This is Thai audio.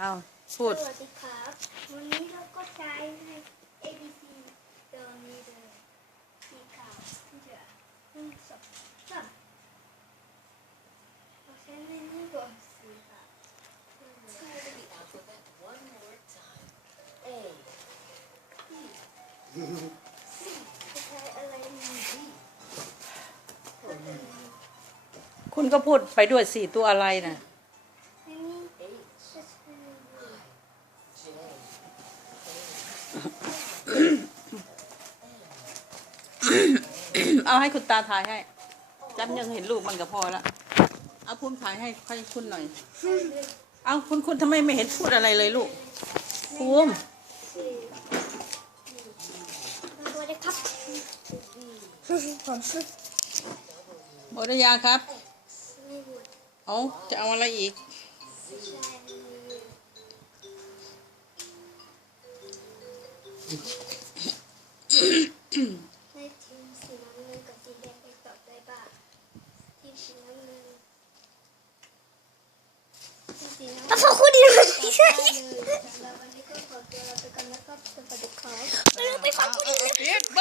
เอาพูด สวัสดีครับ วันนี้เราก็ใช้ใน ABC ตัวนี้เลยสีขาวที่เหลือหนึ่งสองสามเราใช้ในนี้ก่อนสีขาว Say the alphabet one more time. A, B, จะใช้อะไรมี D. คุณก็พูดไปด้วยสี่ตัวอะไรนะ่ะนนี้ H, จะใช้ J, เอาให้คุณตาถ่ายให้จำยังเห็นลูกมันก็พอละเอาพุ่มถ่ายให้ให้คุณหน่อย เอาคุณคุณทำไมไม่เห็นพูดอะไรเลยลูกภูมิสวัสดีครับผมชื่อหมดหรือยังครับ เอาจะเอาอะไรอีก ใช่ในทีมสีน้ำเงินกับสีแดงไปต่อได้บ้างทีมสีน้ำเงินทีมสีน้ำเงินขอบคุณดีนะที่ช่วยได้เลยสำหรับวันนี้ก็ขอตัวลาไปก่อนนะครับสวัสดีครับไปฟังคุณดีเปียกไป